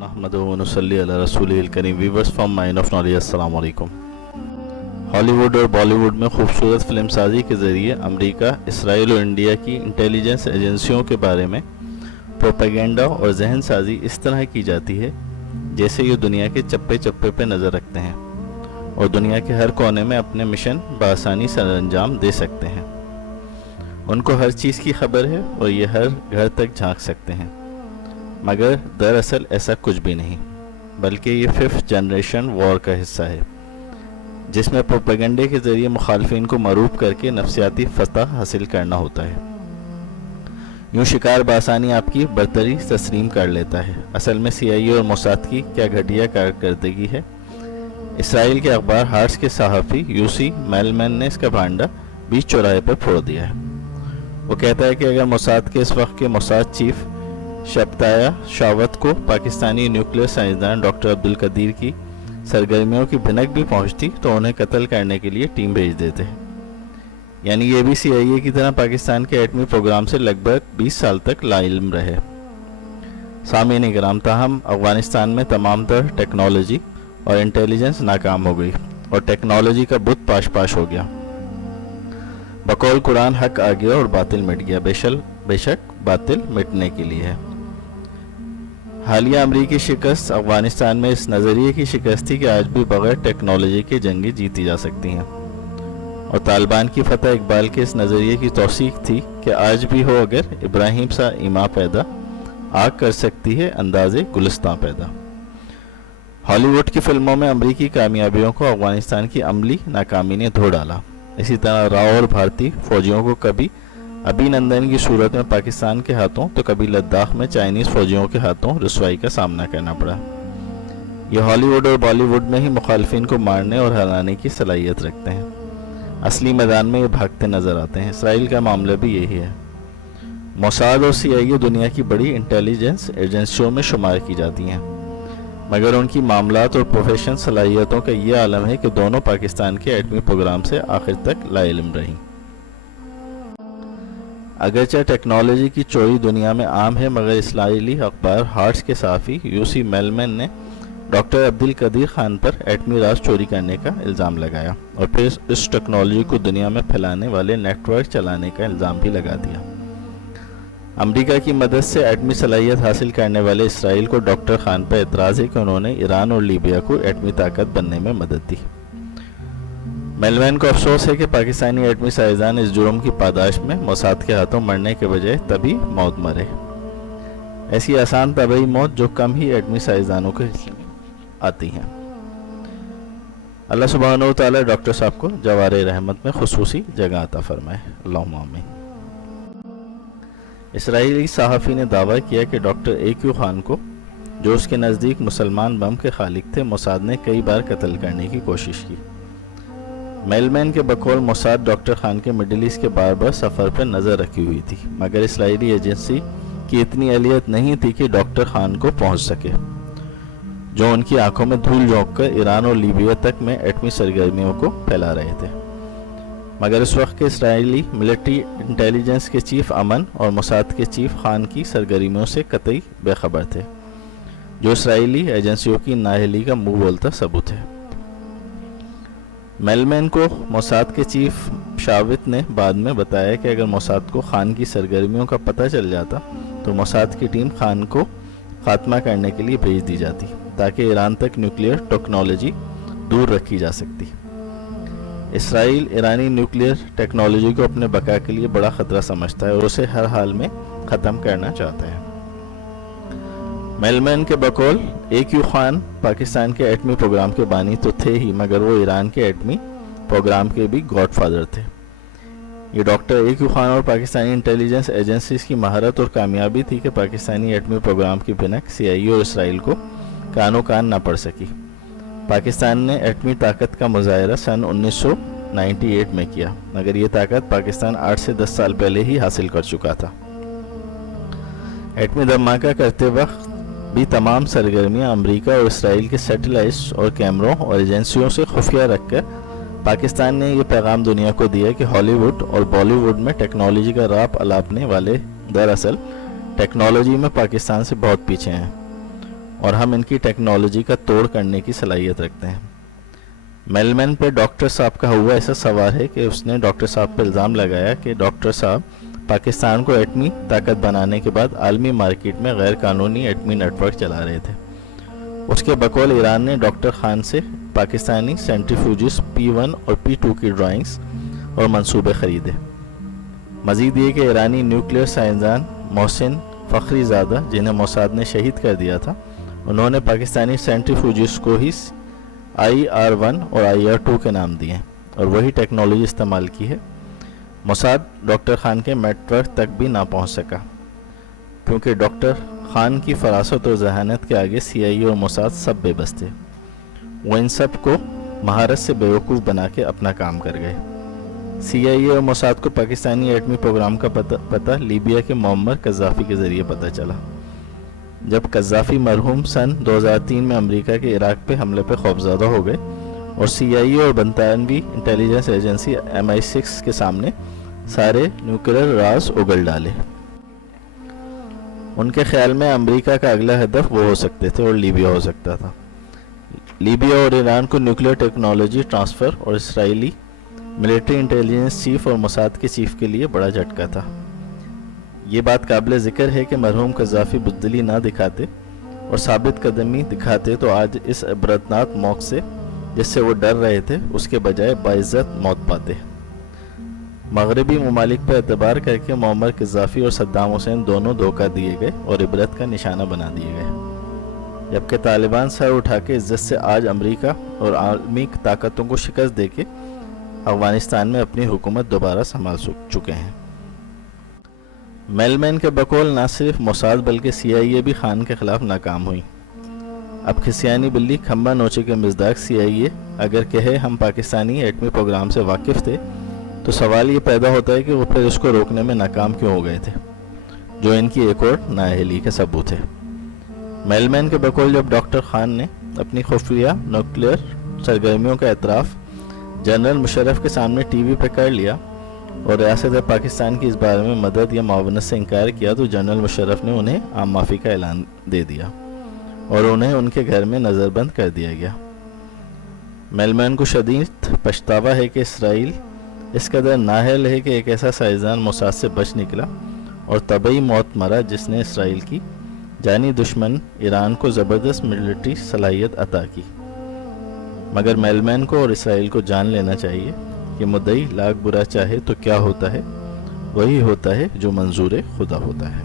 نحمدہ و نصلی علی رسولہ الکریم. Viewers from mine of knowledge, السلام علیکم. ہالی ووڈ اور بالی ووڈ میں خوبصورت فلم سازی کے ذریعے امریکہ، اسرائیل اور انڈیا کی انٹیلیجنس ایجنسیوں کے بارے میں پروپیگنڈا اور ذہن سازی اس طرح کی جاتی ہے جیسے یہ دنیا کے چپے چپے پہ نظر رکھتے ہیں اور دنیا کے ہر کونے میں اپنے مشن بآسانی سر انجام دے سکتے ہیں. ان کو ہر چیز کی خبر ہے اور یہ ہر گھر تک جھانک سکتے ہیں، مگر دراصل ایسا کچھ بھی نہیں، بلکہ یہ 5th جنریشن وار کا حصہ ہے جس میں پروپیگنڈے کے ذریعے مخالفین کو مروب کر کے نفسیاتی فتح حاصل کرنا ہوتا ہے. یوں شکار بآسانی آپ کی برتری تسلیم کر لیتا ہے. اصل میں CIA اور موساد کی کیا گھٹیا کارکردگی ہے. اسرائیل کے اخبار ہارٹس کے صحافی یوسی میلمین نے اس کا بھانڈا بیچ چوراہے پر پھوڑ دیا ہے. وہ کہتا ہے کہ اگر موساد کے اس وقت کے موساد چیف شبتایا شاوت کو پاکستانی نیوکلیئر سائنسدان ڈاکٹر عبدالقدیر کی سرگرمیوں کی بھنک بھی پہنچتی تو انہیں قتل کرنے کے لیے ٹیم بھیج دیتے. یعنی یہ بھی CIA کی طرح پاکستان کے ایٹمی پروگرام سے لگ بھگ 20 سال تک لا علم رہے. سامعین کرام، تاہم افغانستان میں تمام تر ٹیکنالوجی اور انٹیلیجنس ناکام ہو گئی اور ٹیکنالوجی کا بت پاش پاش ہو گیا. بقول قرآن حق آ گیا اور باطل مٹ گیا. بے شک باطل مٹنے کے لیے ہے. حالیہ امریکی شکست افغانستان میں اس نظریے کی شکست تھی کہ آج بھی بغیر ٹیکنالوجی کے جنگیں جیتی جا سکتی ہیں، اور طالبان کی فتح اقبال کے اس نظریے کی توثیق تھی کہ آج بھی ہو اگر ابراہیم سا ایما پیدا، آگ کر سکتی ہے انداز گلستاں پیدا. ہالی ووڈ کی فلموں میں امریکی کامیابیوں کو افغانستان کی عملی ناکامی نے دھو ڈالا. اسی طرح راؤ اور بھارتی فوجیوں کو کبھی ابھی نندن کی صورت میں پاکستان کے ہاتھوں تو کبھی لداخ میں چائنیز فوجیوں کے ہاتھوں رسوائی کا سامنا کرنا پڑا. یہ ہالی ووڈ اور بالی ووڈ میں ہی مخالفین کو مارنے اور ہرانے کی صلاحیت رکھتے ہیں. اصلی میدان میں یہ بھاگتے نظر آتے ہیں. اسرائیل کا معاملہ بھی یہی ہے. موساد اور CIA دنیا کی بڑی انٹیلیجنس ایجنسیوں میں شمار کی جاتی ہیں، مگر ان کی معاملات اور پروفیشنل صلاحیتوں کا یہ عالم ہے کہ دونوں پاکستان کے ایٹمی پروگرام سے آخر تک لا علم رہیں. اگرچہ ٹیکنالوجی کی چوری دنیا میں عام ہے، مگر اسرائیلی اخبار ہارٹس کے صحافی یوسی میلمین نے ڈاکٹر عبدالقدیر خان پر ایٹمی راز چوری کرنے کا الزام لگایا اور پھر اس ٹیکنالوجی کو دنیا میں پھیلانے والے نیٹ ورک چلانے کا الزام بھی لگا دیا. امریکہ کی مدد سے ایٹمی صلاحیت حاصل کرنے والے اسرائیل کو ڈاکٹر خان پر اعتراض ہے کہ انہوں نے ایران اور لیبیا کو ایٹمی طاقت بننے میں مدد دی. میلوین کو افسوس ہے کہ پاکستانی ایٹمی سائنسدان اس جرم کی پاداش میں موساد کے ہاتھوں مرنے کے بجائے طبی موت مرے. ایسی آسان طبعی موت جو کم ہی ایٹمی سائنسدانوں کے حصے میں آتی ہیں. اللہ سبحانہ و تعالی ڈاکٹر صاحب کو جوار رحمت میں خصوصی جگہ عطا فرمائے. اللہم آمین. اسرائیلی صحافی نے دعویٰ کیا کہ ڈاکٹر AQ خان کو، جو اس کے نزدیک مسلمان بم کے خالق تھے، موساد نے کئی بار قتل کرنے کی کوشش کی. میلمین کے بقول موساد ڈاکٹر خان کے مڈل ایسٹ کے بار بار سفر پر نظر رکھی ہوئی تھی، مگر اسرائیلی ایجنسی کی اتنی اہلیت نہیں تھی کہ ڈاکٹر خان کو پہنچ سکے، جو ان کی آنکھوں میں دھول جھونک کر ایران اور لیبیا تک میں ایٹمی سرگرمیوں کو پھیلا رہے تھے. مگر اس وقت کے اسرائیلی ملٹری انٹیلیجنس کے چیف امن اور موساد کے چیف خان کی سرگرمیوں سے قطعی بے خبر تھے، جو اسرائیلی ایجنسیوں کی نااہلی کا منہ بولتا ثبوت ہے. میلمین کو موساد کے چیف شاوت نے بعد میں بتایا کہ اگر موساد کو خان کی سرگرمیوں کا پتہ چل جاتا تو موساد کی ٹیم خان کو خاتمہ کرنے کے لیے بھیج دی جاتی تاکہ ایران تک نیوکلیئر ٹیکنالوجی دور رکھی جا سکتی. اسرائیل ایرانی نیوکلیئر ٹیکنالوجی کو اپنے بقا کے لیے بڑا خطرہ سمجھتا ہے اور اسے ہر حال میں ختم کرنا چاہتا ہے. میلمین کے بقول AQ خان پاکستان کے ایٹمی پروگرام کے بانی تو تھے ہی، مگر وہ ایران کے ایٹمی پروگرام کے بھی گاڈ فادر تھے. یہ ڈاکٹر AQ خان اور پاکستانی انٹیلیجنس ایجنسیز کی مہارت اور کامیابی تھی کہ پاکستانی ایٹمی پروگرام کی بھنک CIA اور اسرائیل کو کانوں کان نہ پڑ سکی. پاکستان نے ایٹمی طاقت کا مظاہرہ سن 1998 میں کیا، مگر یہ طاقت پاکستان 8 سے 10 سال پہلے ہی حاصل کر چکا تھا. ایٹمی دھماکہ کرتے وقت بھی تمام سرگرمیاں امریکہ اور اسرائیل کے سیٹلائٹس اور کیمروں اور ایجنسیوں سے خفیہ رکھ کر پاکستان نے یہ پیغام دنیا کو دیا کہ ہالی ووڈ اور بالی ووڈ میں ٹیکنالوجی کا راپ الاپنے والے دراصل ٹیکنالوجی میں پاکستان سے بہت پیچھے ہیں اور ہم ان کی ٹیکنالوجی کا توڑ کرنے کی صلاحیت رکھتے ہیں۔ میلمین پہ ڈاکٹر صاحب کا ہوا ایسا سوار ہے کہ اس نے ڈاکٹر صاحب پہ الزام لگایا کہ ڈاکٹر صاحب پاکستان کو ایٹمی طاقت بنانے کے بعد عالمی مارکیٹ میں غیر قانونی ایٹمی نیٹ ورک چلا رہے تھے۔ اس کے بقول ایران نے ڈاکٹر خان سے پاکستانی سینٹریفیوجز P1 اور P2 کی ڈرائنگز اور منصوبے خریدے۔ مزید یہ کہ ایرانی نیوکلیئر سائنسدان محسن فخری زادہ، جنہیں موساد نے شہید کر دیا تھا، انہوں نے پاکستانی سینٹریفیوجز کو ہی IR-1 اور IR-2 کے نام دیے اور وہی ٹیکنالوجی استعمال کی ہے۔ موساد ڈاکٹر خان کے نیٹ ورک تک بھی نہ پہنچ سکا کیونکہ ڈاکٹر خان کی فراست اور ذہانت کے آگے CIA اور موساد سب بے بس تھے۔ وہ ان سب کو مہارت سے بیوقوف بنا کے اپنا کام کر گئے۔ CIA اور موساد کو پاکستانی ایٹمی پروگرام کا پتہ لیبیا کے معمر قذافی کے ذریعے پتہ چلا۔ جب قذافی مرحوم سن 2003 میں امریکہ کے عراق پہ حملے پہ خوفزدہ ہو گئے اور CIA اور برطانوی انٹیلیجنس ایجنسی MI6 کے سامنے سارے نیوکلیئر راز اگل ڈالے۔ ان کے خیال میں امریکہ کا اگلا ہدف وہ ہو سکتے تھے اور لیبیا ہو سکتا تھا۔ لیبیا اور ایران کو نیوکلیئر ٹیکنالوجی ٹرانسفر اور اسرائیلی ملٹری انٹیلیجنس چیف اور موساد کے چیف کے لیے بڑا جھٹکا تھا۔ یہ بات قابل ذکر ہے کہ مرحوم قذافی بزدلی نہ دکھاتے اور ثابت قدمی دکھاتے تو آج اس عبرتناک موت سے جس سے وہ ڈر رہے تھے اس کے بجائے باعزت موت پاتے۔ مغربی ممالک پر اعتبار کر کے معمر قذافی اور صدام حسین دونوں دھوکہ دیے گئے اور عبرت کا نشانہ بنا دیے گئے، جبکہ طالبان سر اٹھا کے عزت سے آج امریکہ اور عالمی طاقتوں کو شکست دے کے افغانستان میں اپنی حکومت دوبارہ سنبھال چکے ہیں۔ میلمین کے بقول نہ صرف موساد بلکہ CIA بھی خان کے خلاف ناکام ہوئی۔ اب کھسیانی بلی کھمبا نوچے کے مزداق CIA اگر کہے ہم پاکستانی ایٹمی پروگرام سے واقف تھے تو سوال یہ پیدا ہوتا ہے کہ وہ پھر اس کو روکنے میں ناکام کیوں ہو گئے تھے، جو ان کی ایک اور نااہلی کا ثبوت ہے۔ میلمین کے بقول جب ڈاکٹر خان نے اپنی خفیہ نیوکلیئر سرگرمیوں کا اعتراف جنرل مشرف کے سامنے ٹی وی پہ کر لیا اور ریاست پاکستان کی اس بارے میں مدد یا معاونت سے انکار کیا تو جنرل مشرف نے انہیں عام معافی کا اعلان دے دیا اور انہیں ان کے گھر میں نظر بند کر دیا گیا۔ میلمین کو شدید پچھتاوا ہے کہ اسرائیل اس قدر نااہل ہے کہ ایک ایسا سائنسدان موساد سے بچ نکلا اور طبعی موت مرا جس نے اسرائیل کی جانی دشمن ایران کو زبردست ملٹری صلاحیت عطا کی۔ مگر میلمین کو اور اسرائیل کو جان لینا چاہیے کہ مدعی لاکھ برا چاہے تو کیا ہوتا ہے، وہی ہوتا ہے جو منظور خدا ہوتا ہے۔